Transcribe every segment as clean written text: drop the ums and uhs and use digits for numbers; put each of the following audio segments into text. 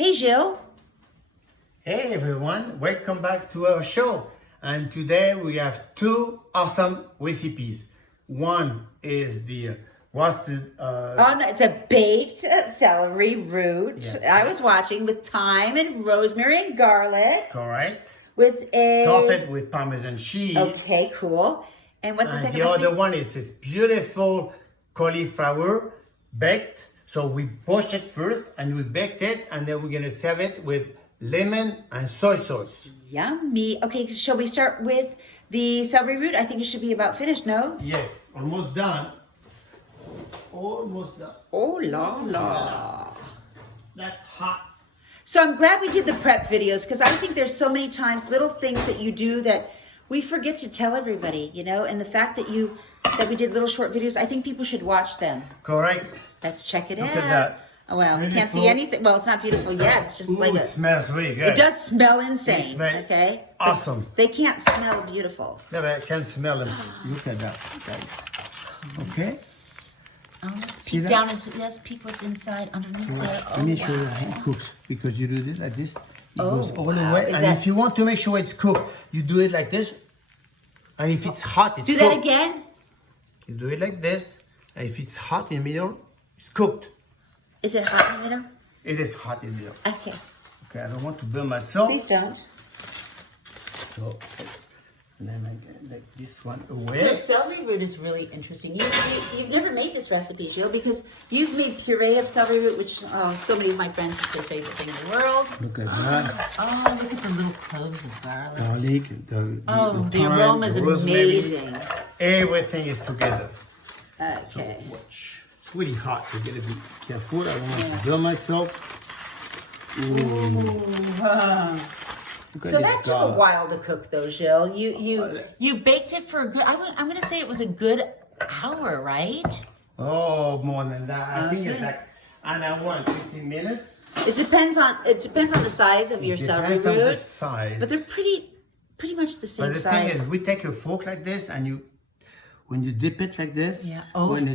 Hey, Gilles. Hey everyone, welcome back to our show. And today we have two awesome recipes. One is the roasted. Oh, no, it's a baked celery root. Yeah. I was watching with thyme and rosemary and garlic. Correct. With a... Topped with Parmesan cheese. Okay, cool. And what's the And second the recipe? other one is this beautiful cauliflower baked. So we poached it first and we baked it, and then we're gonna serve it with lemon and soy sauce. Yummy. Okay, shall we start with the celery root? I think it should be about finished, no? Yes, almost done. Almost done. Oh, la la. That's hot. So I'm glad we did the prep videos because I think there's so many times little things that you do that we forget to tell everybody, you know, and the fact that we did little short videos, I think people should watch them. Correct. Let's check it out. Look at that. Oh, well, we can't see Beautiful. anything. Well, it's not beautiful yet. It's just Ooh, like it smells really good. it does smell insane. It smells Okay. awesome. But they can't smell beautiful. Yeah, but I can smell them. Look at that, guys. Okay. Oh, let's See peek that? down into. Let's peek what's inside underneath So there. let me show you how it cooks, because you do this like this. It Oh, goes all the wow. way. Is And that- if you want to make sure it's cooked, you do it like this. And if it's hot, it's Do cooked. that again. You do it like this. And if it's hot in the middle, it's cooked. Is it hot in the middle? It is hot in the middle. Okay. Okay, I don't want to burn myself. Please don't. So, and then I get like this one away. So celery root is really interesting. You've never made this recipe, Gilles, because you've made puree of celery root, which so many of my friends, it's their favorite thing in the world. Look at that. Oh, look at the little cloves of garlic. Garlic, the The thyme, aroma is the rosemary. amazing. Everything is together. So Okay. watch. It's really hot, so you gotta be careful. I don't want to burn myself. Look at So this that took a garlic. while to cook, though, Gilles. You baked it for a good. I'm going to say it was a good hour, right? Oh, more than that. I think it's Okay. like an hour and 15 minutes. It depends on the size of your celery Depends on the root, size. but they're pretty much the same But the size. thing is, we take a fork like this, and when you dip it like this, Yeah. Oh. when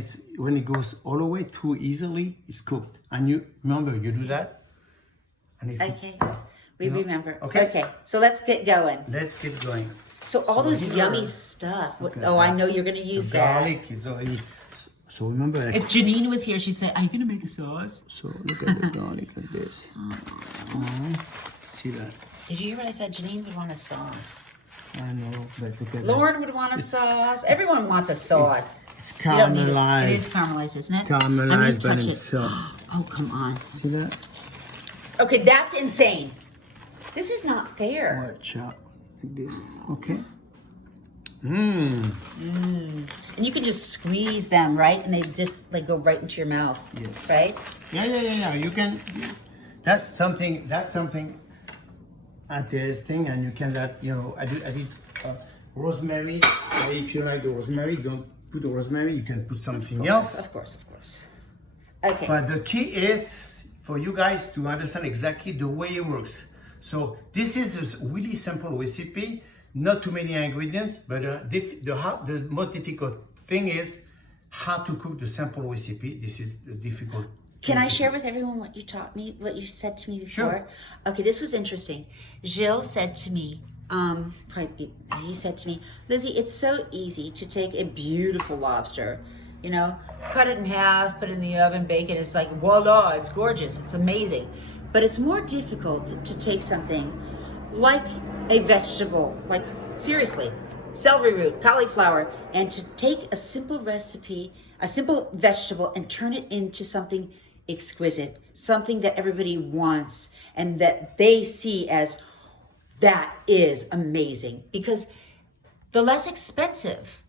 it goes all the way through easily, it's cooked. And you remember, you do that. And if Okay, it's, we you know, remember. okay. Okay, so let's get going. let's get going. So all those here- yummy stuff. Okay. Oh, I know you're going to use The that. garlic is already. So remember, like, If Janine was here, she'd say, "Are you going to make a sauce?" so look at the garlic like this. See that? Did you hear what I said? Janine would want a sauce. I know, but look at Lauren would want a sauce. Everyone wants a sauce. It's You don't need caramelized. It is caramelized, isn't it? Caramelized I'm by gonna touch it. itself. Oh, come on. See that? Okay, that's insane. This is not fair. Watch out like this. Okay. And you can just squeeze them, right? And they just like go right into your mouth. Yes. Right? Yeah. You can. That's something. Interesting, and you can that. I did rosemary. If you like the rosemary, don't put the rosemary. You can put something else. Of course. Okay. But the key is for you guys to understand exactly the way it works. So this is a really simple recipe, not too many ingredients, but the most difficult thing is how to cook the simple recipe. This is the difficult. Can I share with everyone what you taught me, what you said to me before? Sure. Okay, this was interesting. Gilles said to me, he said to me, Lizzie, it's so easy to take a beautiful lobster, cut it in half, put it in the oven, bake it. It's like, voila, it's gorgeous. It's amazing. But it's more difficult to take something like a vegetable, like seriously, celery root, cauliflower, and to take a simple recipe, a simple vegetable, and turn it into something exquisite, something that everybody wants and that they see as that is amazing. Because the less expensive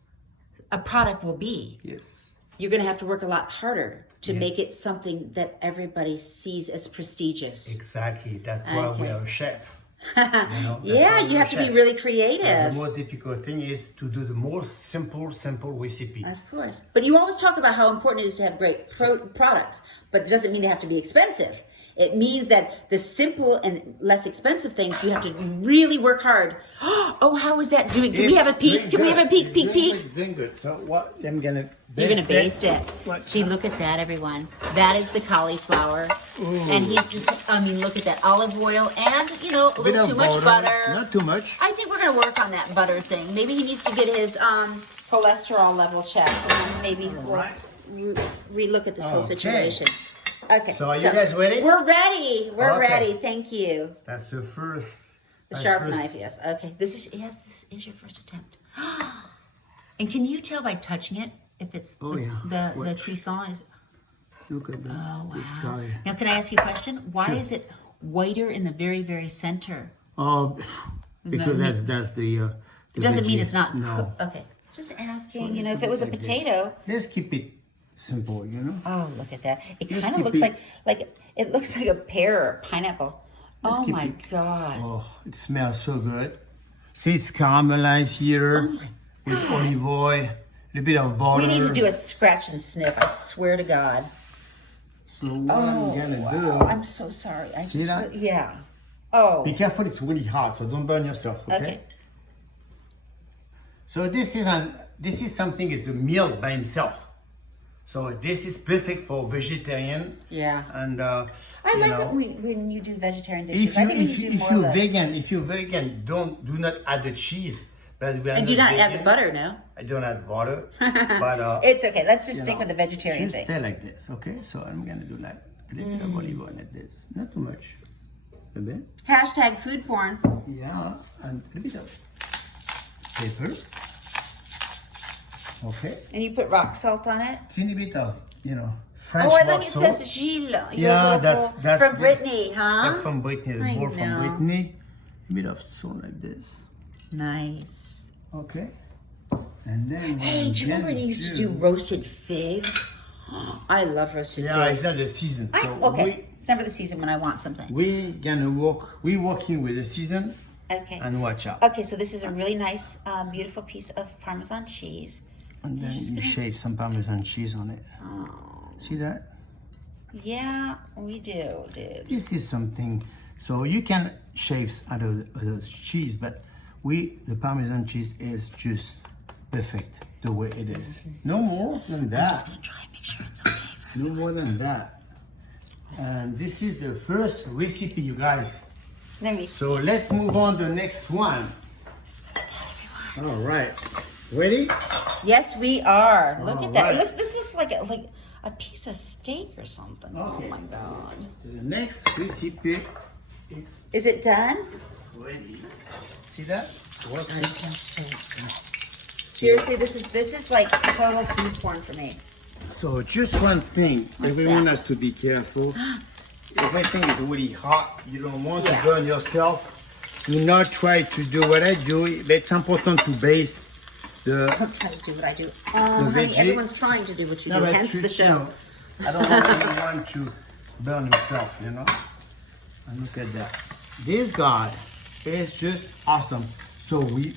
a product will be, Yes. you're going to have to work a lot harder to Yes. make it something that everybody sees as prestigious. Exactly. That's why we are a chef. That's Yeah, why you we're have a to be chef. really The creative. most difficult thing is to do the most simple recipe. Of course. But you always talk about how important it is to have great products, but it doesn't mean they have to be expensive. It means that the simple and less expensive things, you have to really work hard. Oh, how is that doing? Can we have a peek? Can we have a peek, peek, peek? It's doing good. So what? I'm gonna baste You're gonna baste it. What? See, look at that, everyone. That is the cauliflower. And he's just, I mean, look at that olive oil and, you know, a little too much butter. Not too much. I think we're gonna work on that butter thing. Maybe he needs to get his cholesterol level checked, and then maybe we'll re-look at this whole situation. Okay. So are you guys ready? We're ready. We're Okay. ready. Thank you. That's the first. The sharp knife, yes. Okay. This is your first attempt. And can you tell by touching it if it's the cuisson is? Look at that. Oh, This wow. guy. Now, can I ask you a question? Why Sure. is it whiter in the very, very center? Oh, because that's the. It doesn't mean it's not. No. Okay. Just asking. You know, if it was a potato. Let's keep it simple. You know. Oh, look at that! It Let's kind of keep looks it- like it looks like a pear or a pineapple. Let's Oh keep my it- god! Oh, it smells so good. See, it's caramelized here with olive oil, a little bit of butter. We need to do a scratch and sniff. I swear to God. So what I'm gonna do? I'm so sorry. I See just that? yeah. Oh. Be careful, it's really hot, so don't burn yourself. Okay. Okay. So this is something is the meal by himself. So this is perfect for vegetarian. Yeah. And I you like know, it when you do vegetarian dishes. if I you think when if, you you, do if more you're of the, vegan, do not add the cheese. But we are and do not add vegan. the butter, no. I don't add butter, but It's okay. Let's just you stick know, with the vegetarian just thing. stay like this, okay? So I'm gonna do like a little bit of olive oil like this, not too much, a bit. Hashtag food porn. Yeah, and a little bit of pepper. Okay, And you put rock salt on it. teeny bit of French Oh, I rock think it salt. says Gilles. Yeah, that's from the- Brittany, huh? That's from Brittany, the I ball from know. Brittany. A bit of salt like this. Nice. Okay. And then what Hey, I'm do you remember when gonna you used to do roasted figs? I love roasted Yeah, figs. it's not the season. So Okay, it's never the season when I want something. we're working with the season Okay. and watch out. Okay, so this is a really nice, beautiful piece of Parmesan cheese. And then you shave some Parmesan cheese on it. Oh, See that? yeah, we do, dude. This is something, so you can shave out of the cheese, but the Parmesan cheese is just perfect the way it is. No more than I'm that. just gonna try and make sure it's okay for No more than that. And this is the first recipe, you guys. Let me So let's move on to the next one. All right. Ready? Yes, we are. Look at that. Alright. This looks like a piece of steak or something. Okay. Oh my god. The next recipe, it's Is it done? ready. See that? What's God, it this? smells so good. Seriously, this is like total food porn for me. So just one thing, everyone that? has to be careful. Everything is really hot. You don't want to Yeah. burn yourself. Do not try to do what I do. It's important to baste the. I'm trying to do what I do. Honey, veggie- everyone's trying to do what you do. but Hence you- the show. I don't want anyone to burn himself, And look at that. This guy is just awesome. So we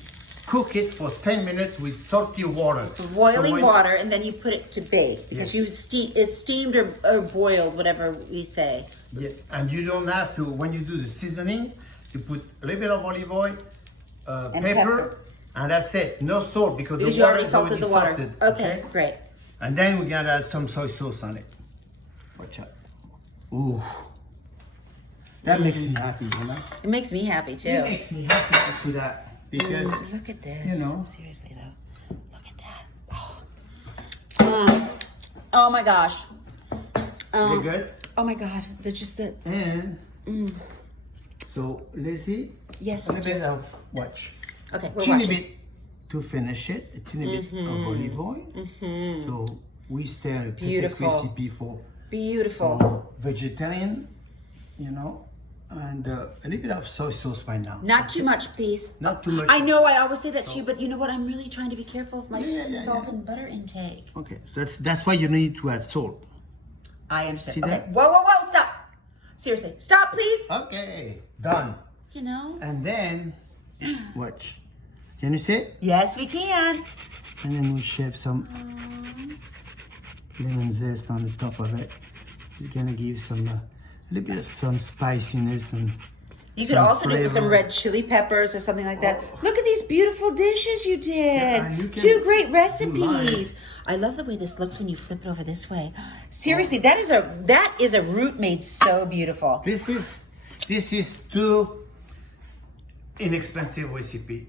cook it for 10 minutes with salty water. Boiling So when- water, and then you put it to bake because Yes. it's steamed or boiled, whatever we say. Yes, and you don't have to, when you do the seasoning, you put a little bit of olive oil, And pepper, pepper. and that's it. No salt because Because the you water already is salted already the water. salted. Okay, great. And then we're gonna add some soy sauce on it. Watch out. Ooh. That makes me happy, It makes me happy too. It makes me happy to see that. Because, Look at this. you know. Seriously though, look at that. Oh my gosh. you're good? Oh my God. They're just the And, so, Lizzie, yes. a little bit of, watch. Okay, we're Teeny watching. bit to finish it, a teeny bit of olive oil. So we stay on a perfect Beautiful. recipe for Beautiful. vegetarian, and a little bit of soy sauce right now. Not too much, please. Not too much. I know I always say that to you, but you know what? I'm really trying to be careful of my Yeah. salt and butter intake. Okay, so that's why you need to add salt. I understand. See Okay. that? Whoa, stop. Seriously, stop, please. Okay, done. You know? And then, watch. Can you see it? Yes, we can. And then we shave some lemon zest on the top of it. It's gonna give some a little bit of some spiciness and You could some also do it with some flavor. red chili peppers or something like that. Look at these beautiful dishes you did. and you can 2 great do recipes. I love the way this looks when you flip it over this way. Seriously, that is a root made so beautiful. This is too inexpensive recipe.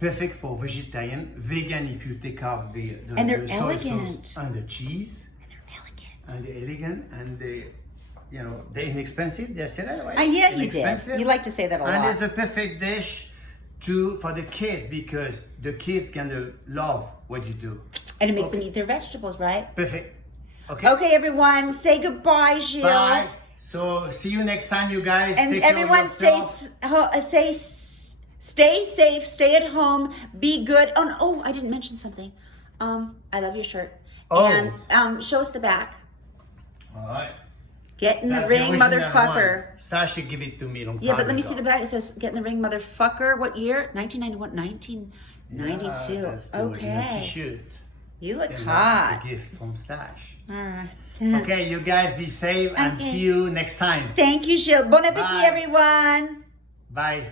Perfect for vegetarian, vegan if you take out the And they're soy elegant. sauce and the cheese. They're elegant. And they're elegant and they're inexpensive. Did I say that right? Yeah, you did. Inexpensive. You like to say that a And lot. it's the perfect dish for the kids because the kids can love what you do. And it makes them eat their vegetables, right? Perfect. Okay. Okay, everyone, say goodbye, Gilles. Bye. So see you next time, you guys. And Take care of everyone, yourself. stay safe, stay at home, be good. Oh, I didn't mention something. I love your shirt. Oh. And show us the back. All right. Get in the That's ring, original motherfucker. one. Sasha give it to me long time Yeah, but let me ago. see the back. It says, get in the ring, motherfucker. What year? 1991, 1992. Yeah, that's the original Okay. T-shirt. You look And hot. that's a gift from Stash. All right. Okay, you guys be safe and Okay. see you next time. Thank you, Gilles. Bon appetit, Bye. everyone. Bye.